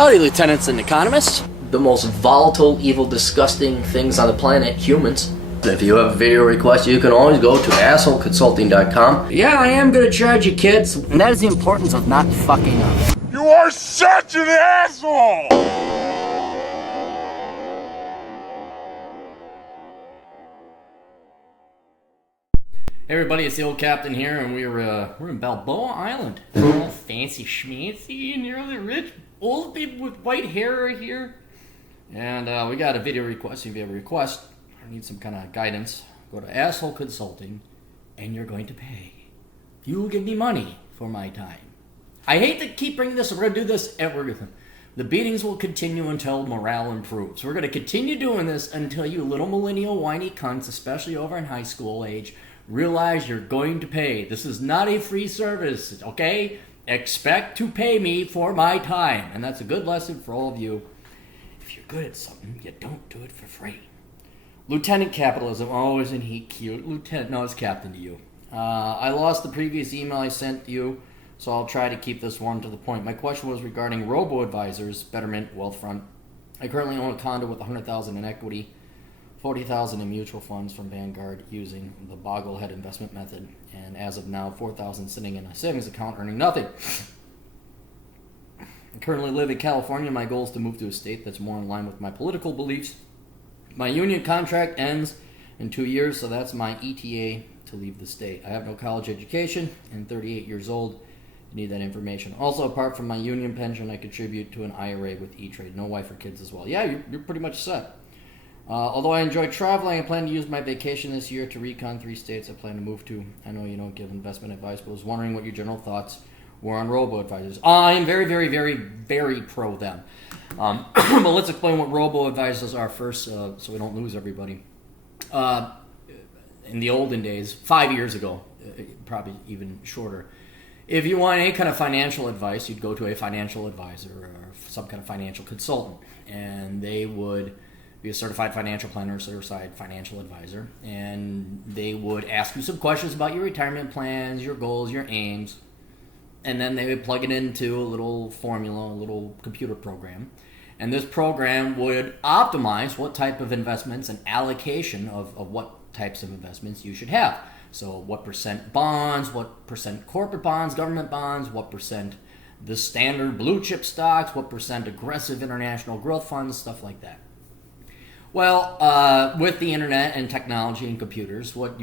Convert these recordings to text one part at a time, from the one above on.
Howdy, lieutenants and economists. The most volatile, evil, disgusting things on the planet, humans. If you have a video request, you can always go to assholeconsulting.com. Yeah, I am gonna charge you, kids. And that is the importance of not fucking up. You are such an asshole! Hey everybody, it's the old captain here, and we're in Balboa Island. All fancy schmancy, and you're the rich old people with white hair right here. And we got a video request. If you have a request or need some kind of guidance, go to Asshole Consulting, and you're going to pay. You will give me money for my time. I hate to keep bringing this. We're going to do this every. The beatings will continue until morale improves. We're going to continue doing this until you little millennial whiny cunts, especially over in high school age, realize you're going to pay. This is not a free service, okay? Expect to pay me for my time. And that's a good lesson for all of you. If you're good at something, you don't do it for free. Lieutenant Capitalism, oh, isn't he cute? Lieutenant, no, it's Captain to you. I lost the previous email I sent you, so I'll try to keep this one to the point. My question was regarding Robo-Advisors, Betterment, Wealthfront. I currently own a condo with $100,000 in equity, $40,000 in mutual funds from Vanguard using the Bogglehead investment method, and as of now, $4,000 sitting in a savings account earning nothing. I currently live in California. My goal is to move to a state that's more in line with my political beliefs. My union contract ends in 2 years, so that's my ETA to leave the state. I have no college education and 38 years old. You need that information. Also, apart from my union pension, I contribute to an IRA with E-Trade. No wife or kids as well. Yeah, you're pretty much set. Although I enjoy traveling, I plan to use my vacation this year to recon 3 states I plan to move to. I know you don't give investment advice, but I was wondering what your general thoughts were on Robo-Advisors. I am very, very, very, very pro them. But let's explain what Robo-Advisors are first, so we don't lose everybody. In the olden days, 5 years ago, probably even shorter, if you want any kind of financial advice, you'd go to a financial advisor or some kind of financial consultant, and they would be a certified financial planner, or certified financial advisor, and they would ask you some questions about your retirement plans, your goals, your aims, and then they would plug it into a little formula, a little computer program, and this program would optimize what type of investments and allocation of what types of investments you should have. So what percent bonds, what percent corporate bonds, government bonds, what percent the standard blue chip stocks, what percent aggressive international growth funds, stuff like that. Well, with the internet and technology and computers, what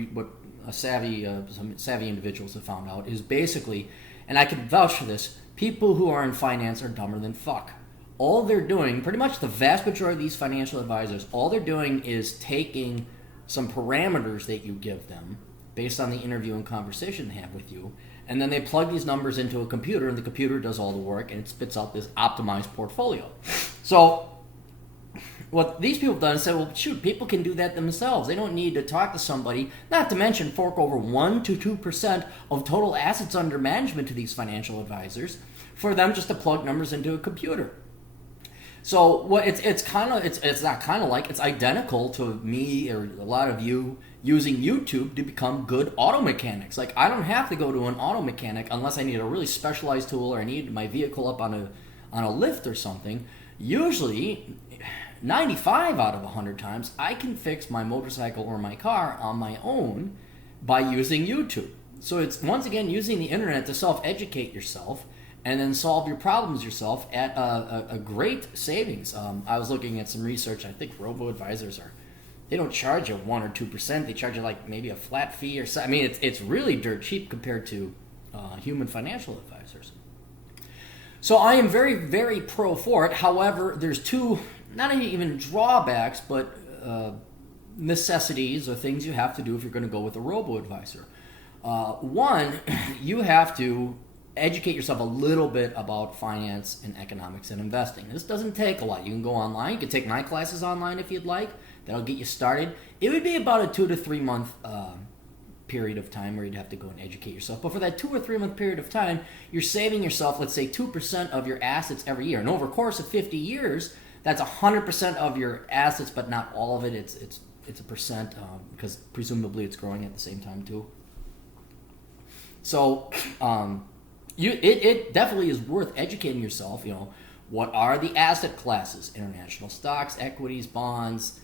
some savvy individuals have found out is basically, and I can vouch for this, people who are in finance are dumber than fuck. All they're doing, pretty much the vast majority of these financial advisors, all they're doing is taking some parameters that you give them based on the interview and conversation they have with you, and then they plug these numbers into a computer, and the computer does all the work, and it spits out this optimized portfolio. So what these people have done is said, well, shoot, people can do that themselves. They don't need to talk to somebody, not to mention fork over 1 to 2% of total assets under management to these financial advisors for them just to plug numbers into a computer. So what it's identical to me or a lot of you using YouTube to become good auto mechanics. Like, I don't have to go to an auto mechanic unless I need a really specialized tool or I need my vehicle up on a lift or something. Usually 95 out of 100 times, I can fix my motorcycle or my car on my own by using YouTube. So it's, once again, using the internet to self-educate yourself and then solve your problems yourself at a great savings. I was looking at some research. I think Robo-Advisors they don't charge you 1 or 2%. They charge you like maybe a flat fee or so. I mean, it's really dirt cheap compared to human financial advisors. So I am very, very pro for it. However, there's two, not even drawbacks, but necessities or things you have to do if you're going to go with a robo-advisor. One, you have to educate yourself a little bit about finance and economics and investing. This doesn't take a lot. You can go online. You can take my classes online if you'd like. That'll get you started. It would be about a 2 to 3 month period of time where you'd have to go and educate yourself. But for that 2 or 3 month period of time, you're saving yourself, let's say, 2% of your assets every year. And over a course of 50 years, that's 100% of your assets, but not all of it. It's a percent because presumably it's growing at the same time too. So it definitely is worth educating yourself, What are the asset classes? International stocks, equities, bonds,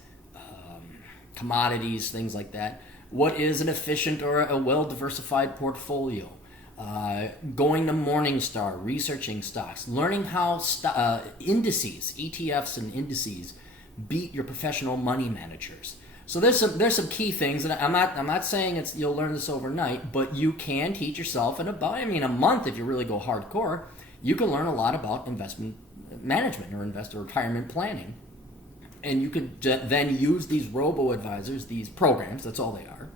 commodities, things like that. What is an efficient or a well-diversified portfolio? Going to Morningstar, researching stocks, learning how indices, ETFs and indices, beat your professional money managers. So there's some key things, and I'm not saying you'll learn this overnight, but you can teach yourself in a month if you really go hardcore. You can learn a lot about investment management or investor retirement planning, and you could then use these robo-advisors, these programs, that's all they are,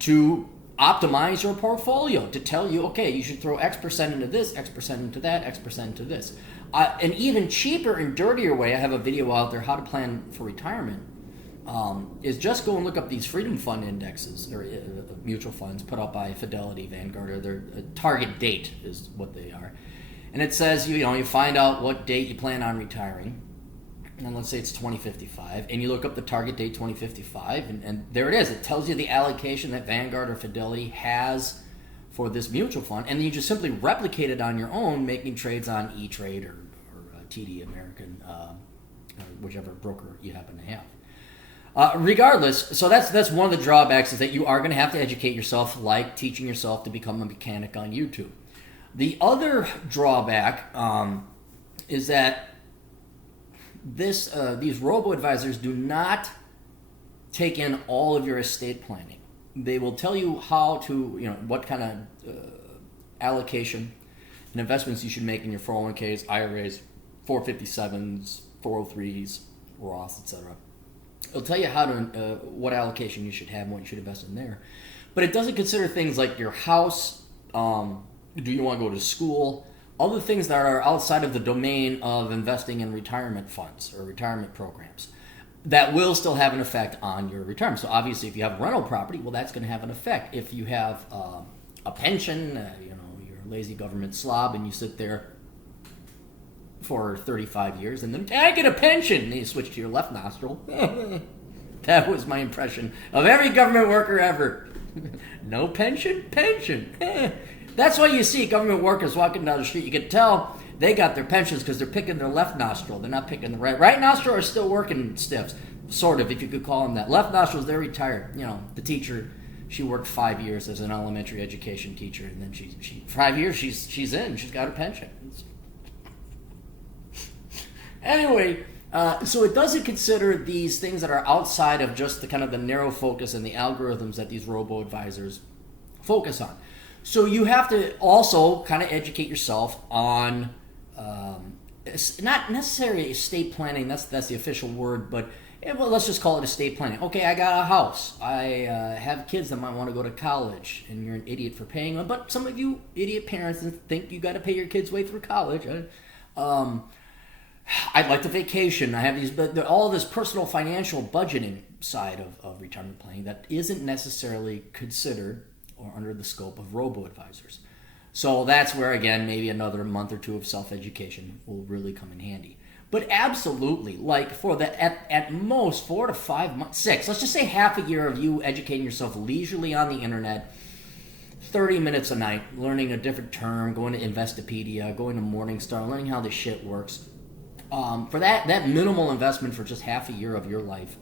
to optimize your portfolio, to tell you, okay, you should throw X percent into this, X percent into that, X percent into this. An even cheaper and dirtier way, I have a video out there, how to plan for retirement, is just go and look up these Freedom Fund indexes, or mutual funds put out by Fidelity, Vanguard, or their target date is what they are. And it says, you find out what date you plan on retiring, and let's say it's 2055, and you look up the target date 2055, and there it is. It tells you the allocation that Vanguard or Fidelity has for this mutual fund, and then you just simply replicate it on your own, making trades on E-Trade or TD American, whichever broker you happen to have. Regardless, so that's one of the drawbacks, is that you are going to have to educate yourself, like teaching yourself to become a mechanic on YouTube. The other drawback is that these robo-advisors do not take in all of your estate planning. They will tell you how to, what kind of allocation and investments you should make in your 401ks, IRAs, 457s, 403s, Roths, etc. It'll tell you how to what allocation you should have and what you should invest in there. But it doesn't consider things like your house, do you want to go to school, other things that are outside of the domain of investing in retirement funds or retirement programs that will still have an effect on your retirement. So obviously if you have rental property, well, that's going to have an effect. If you have a pension, you're a lazy government slob and you sit there for 35 years and then I get a pension and you switch to your left nostril. That was my impression of every government worker ever. No pension? Pension. That's why you see government workers walking down the street. You can tell they got their pensions because they're picking their left nostril. They're not picking the right. Right nostril are still working stiffs, sort of, if you could call them that. Left nostrils, they're retired. The teacher, she worked 5 years as an elementary education teacher, and then she 5 years she's in. She's got her pension. Anyway, so it doesn't consider these things that are outside of just the narrow focus and the algorithms that these robo-advisors focus on. So you have to also kind of educate yourself on not necessarily estate planning. That's the official word, but let's just call it estate planning. Okay, I got a house. I have kids that might want to go to college, and you're an idiot for paying them. But some of you idiot parents think you got to pay your kids' way through college. I'd like to vacation. I have these, but all this personal financial budgeting side of retirement planning that isn't necessarily considered or under the scope of robo-advisors. So that's where, again, maybe another month or two of self-education will really come in handy. But absolutely, like for the at most 4 to 5 months, 6, let's just say half a year of you educating yourself leisurely on the internet, 30 minutes a night, learning a different term, going to Investopedia, going to Morningstar, learning how this shit works. For that minimal investment for just half a year of your life,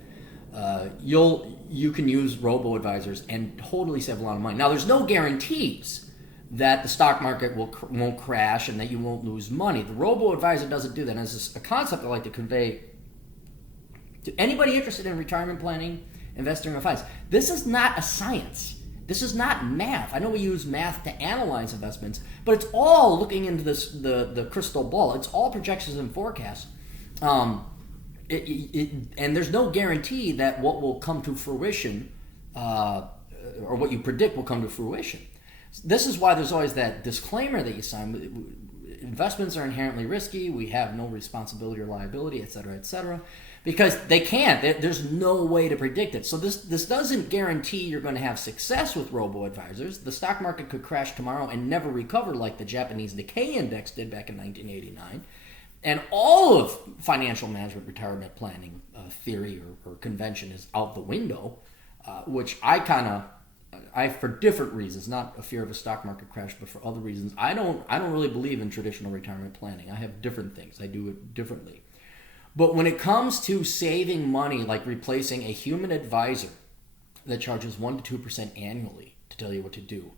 you can use robo-advisors and totally save a lot of money. Now, there's no guarantees that the stock market won't crash and that you won't lose money. The robo-advisor doesn't do that. And it's a concept I like to convey to anybody interested in retirement planning, investing, or finance. This is not a science. This is not math. I know we use math to analyze investments, but it's all looking into the crystal ball. It's all projections and forecasts. And there's no guarantee that what will come to fruition or what you predict will come to fruition. This is why there's always that disclaimer that you sign. Investments are inherently risky. We have no responsibility or liability, et cetera, because they can't. There's no way to predict it. So this doesn't guarantee you're going to have success with robo-advisors. The stock market could crash tomorrow and never recover like the Japanese Nikkei index did back in 1989. And all of financial management retirement planning theory or convention is out the window, which I kind of for different reasons, not a fear of a stock market crash, but for other reasons, I don't really believe in traditional retirement planning. I have different things. I do it differently. But when it comes to saving money, like replacing a human advisor that charges 1% to 2% annually to tell you what to do,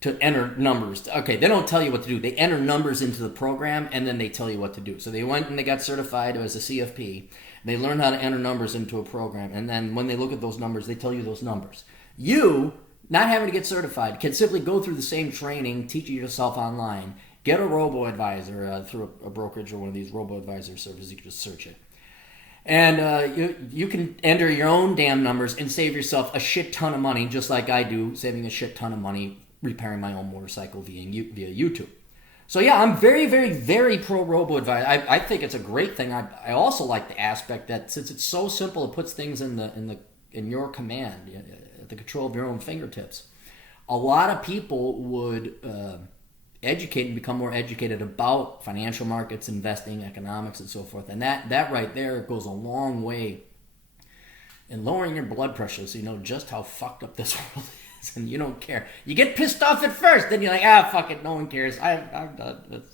to enter numbers. Okay, they don't tell you what to do. They enter numbers into the program, and then they tell you what to do. So they went and they got certified as a CFP. They learned how to enter numbers into a program, and then when they look at those numbers, they tell you those numbers. You, not having to get certified, can simply go through the same training, teach it yourself online, get a Robo-Advisor through a brokerage or one of these Robo-Advisor services. You can just search it. And you can enter your own damn numbers and save yourself a shit ton of money, just like I do, saving a shit ton of money repairing my own motorcycle via YouTube. So yeah, I'm very, very, very pro Robo-Advisor. I think it's a great thing. I also like the aspect that since it's so simple, it puts things in your command, at the control of your own fingertips. A lot of people would educate and become more educated about financial markets, investing, economics, and so forth. And that right there goes a long way in lowering your blood pressure, so you know just how fucked up this world is, and you don't care. You get pissed off at first, then you're like, fuck it, no one cares. I'm done.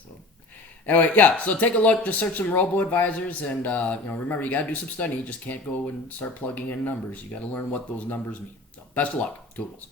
Anyway, yeah, so take a look. Just search some Robo-Advisors, and remember, you got to do some study. You just can't go and start plugging in numbers. You got to learn what those numbers mean. So best of luck. Toodles.